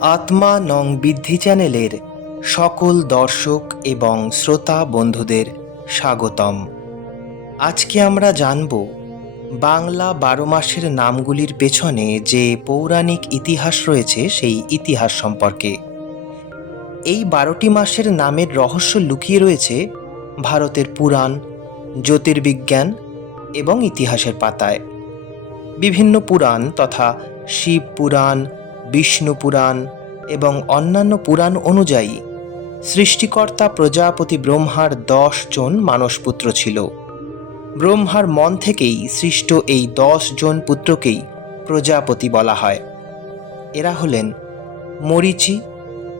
আত্মা নং বৃদ্ধি চ্যানেলের সকল দর্শক এবং শ্রোতা বন্ধুদের স্বাগতম। আজকে আমরা জানব বাংলা বারো মাসের নামগুলির পেছনে যে পৌরাণিক ইতিহাস রয়েছে সেই ইতিহাস সম্পর্কে। এই বারোটি মাসের নামের রহস্য লুকিয়ে রয়েছে ভারতের পুরাণ, জ্যোতির্বিজ্ঞান এবং ইতিহাসের পাতায়। বিভিন্ন পুরাণ তথা শিব পুরাণ বিষ্ণু পুরাণ এবং অন্যান্য পুরাণ অনুযায়ী, সৃষ্টিকর্তা প্রজাপতি ব্রহ্মার দশ জন মানসপুত্র ছিল। ব্রহ্মার মন থেকেই সৃষ্ট এই দশ জন পুত্রকেই প্রজাপতি বলা হয়। এরা হলেন মরিচি,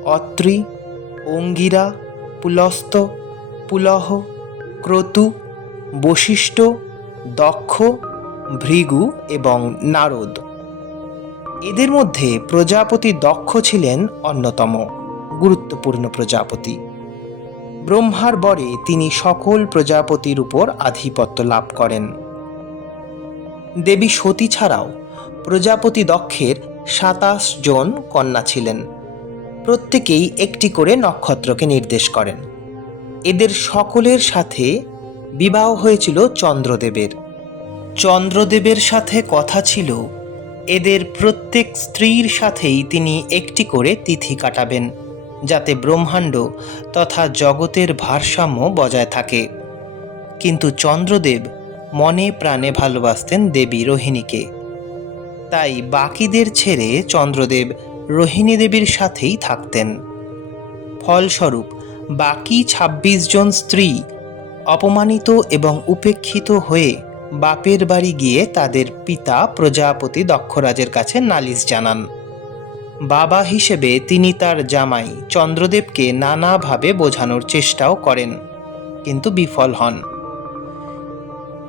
অত্রি, অঙ্গিরা, পুলস্ত, পুলহ, ক্রতু, বশিষ্ঠ, দক্ষ, ভৃগু এবং নারদ। এদের মধ্যে প্রজাপতি দক্ষ ছিলেন অন্যতম গুরুত্বপূর্ণ প্রজাপতি। ব্রহ্মার বরে তিনি সকল প্রজাপতির উপর আধিপত্য লাভ করেন। দেবী সতী ছাড়াও প্রজাপতি দক্ষের সাতাশ জন কন্যা ছিলেন। প্রত্যেকেই একটি করে নক্ষত্রকে নির্দেশ করেন। এদের সকলের সাথে বিবাহ হয়েছিল চন্দ্রদেবের। চন্দ্রদেবের সাথে কথা ছিল এদের প্রত্যেক স্ত্রীর সাথেই তিনি একটি করে তিথি কাটাবেন, যাতে ব্রহ্মাণ্ড তথা জগতের ভারসাম্য বজায় থাকে। কিন্তু চন্দ্রদেব মনে প্রাণে ভালোবাসতেন দেবী রোহিণীকে। তাই বাকিদের ছেড়ে চন্দ্রদেব রোহিণী দেবীর সাথেই থাকতেন। ফলস্বরূপ, বাকি ২৬ জন স্ত্রী অপমানিত এবং উপেক্ষিত হয়ে বাপের বাড়ি গিয়ে তাদের পিতা প্রজাপতি দক্ষরাজের কাছে নালিশ জানান। বাবা হিসেবে তিনি তার জামাই চন্দ্রদেবকে নানাভাবে বোঝানোর চেষ্টাও করেন, কিন্তু বিফল হন।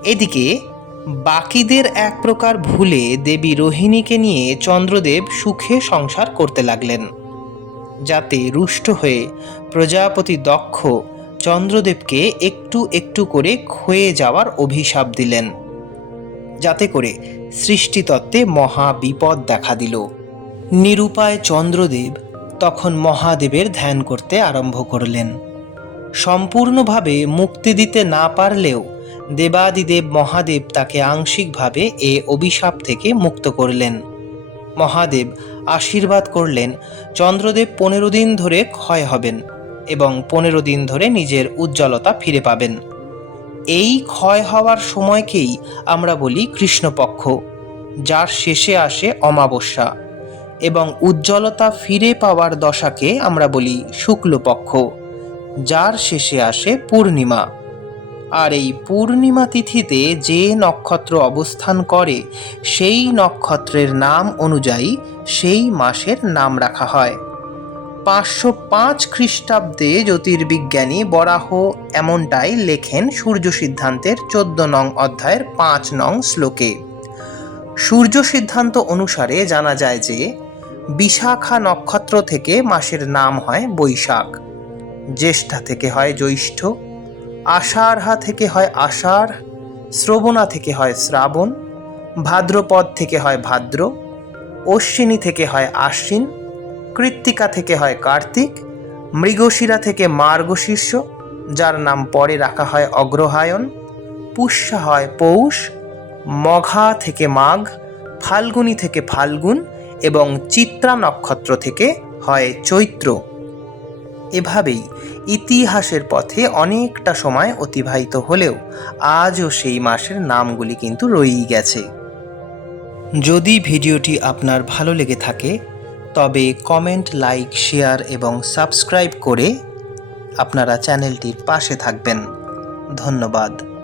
এদিকে বাকিদের এক প্রকার ভুলে দেবী রোহিণীকে নিয়ে চন্দ্রদেব সুখে সংসার করতে লাগলেন, যাতে রুষ্ট হয়ে প্রজাপতি দক্ষ চন্দ্রদেবকে একটু একটু করে ক্ষয়ে যাওয়ার অভিশাপ দিলেন। যাতে করে সৃষ্টিতত্ত্বে মহা বিপদ দেখা দিল। নিরুপায় চন্দ্রদেব তখন মহাদেবের ধ্যান করতে আরম্ভ করলেন। সম্পূর্ণভাবে মুক্তি দিতে না পারলেও দেবাদিদেব মহাদেব তাকে আংশিকভাবে এ অভিশাপ থেকে মুক্ত করলেন। মহাদেব আশীর্বাদ করলেন, চন্দ্রদেব পনেরো দিন ধরে ক্ষয় হবেন। এবং পনেরো দিন ধরে নিজের উজ্জ্বলতা ফিরে পাবেন। এই ক্ষয় হওয়ার সময়কেই আমরা বলি কৃষ্ণপক্ষ, যার শেষে আসে অমাবস্যা এবং উজ্জ্বলতা ফিরে পাওয়ার দশাকে আমরা বলি শুক্লপক্ষ, যার শেষে আসে পূর্ণিমা। আর এই পূর্ণিমা তিথিতে যে নক্ষত্র অবস্থান করে, সেই নক্ষত্রের নাম অনুযায়ী সেই মাসের নাম রাখা হয়। পাঁচশো পাঁচ খ্রিস্টাব্দে জ্যোতির্বিজ্ঞানী বরাহ এমনটাই লেখেন সূর্য সিদ্ধান্তের চোদ্দ নং অধ্যায়ের পাঁচ নং শ্লোকে। সূর্য সিদ্ধান্ত অনুসারে জানা যায় যে, বিশাখা নক্ষত্র থেকে মাসের নাম হয় বৈশাখ। জ্যেষ্ঠা থেকে হয় জ্যৈষ্ঠ। আষাঢ়া থেকে হয় আষাঢ়। শ্রবণা থেকে হয় শ্রাবণ। ভাদ্রপদ থেকে হয় ভাদ্র। অশ্বিনী থেকে হয় আশ্বিন। কৃত্তিকা থেকে হয় কার্তিক, মৃগশিরা থেকে মার্গশীর্ষ, যার নাম পরে রাখা হয় অগ্রহায়ণ, পুষ্যা হয় পৌষ, মঘা থেকে মাঘ, ফাল্গুনি থেকে ফাল্গুন এবং চিত্রা নক্ষত্র থেকে হয় চৈত্র। এভাবেই ইতিহাসের পথে অনেকটা সময় অতিবাহিত হলেও আজও সেই মাসের নামগুলি কিন্তু রয়েই গেছে। যদি ভিডিওটি আপনার ভালো লেগে থাকে তবে কমেন্ট লাইক শেয়ার এবং সাবস্ক্রাইব করে আপনারা চ্যানেলটির পাশে থাকবেন। ধন্যবাদ।